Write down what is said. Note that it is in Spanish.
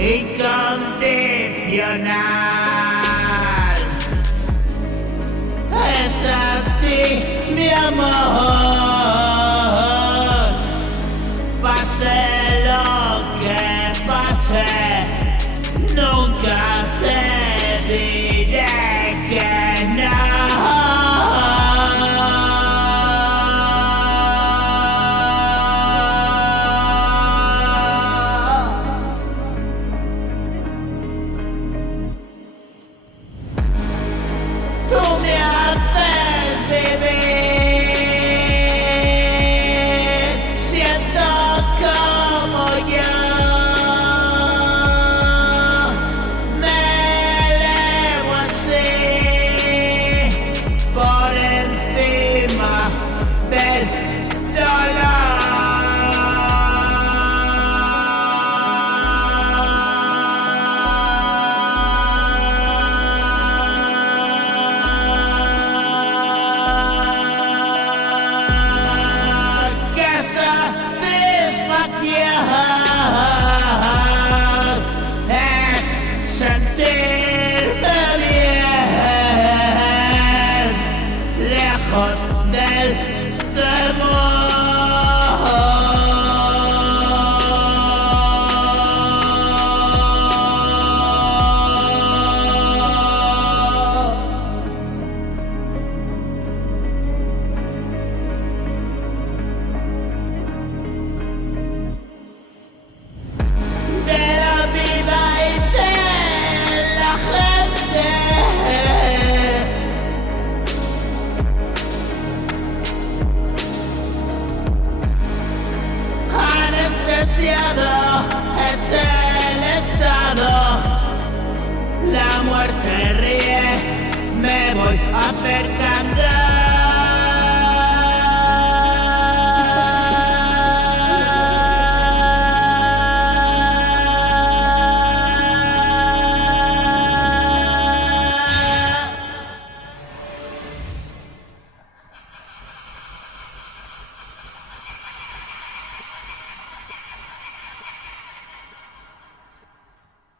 incondicional. Es a ti, mi amor. Pase lo que pase, nunca te diré que no. Tú me haces vivir, siento como yo me elevo así por encima del es sentirme bien, lejos del es el estado. La muerte ríe, me voy acercando.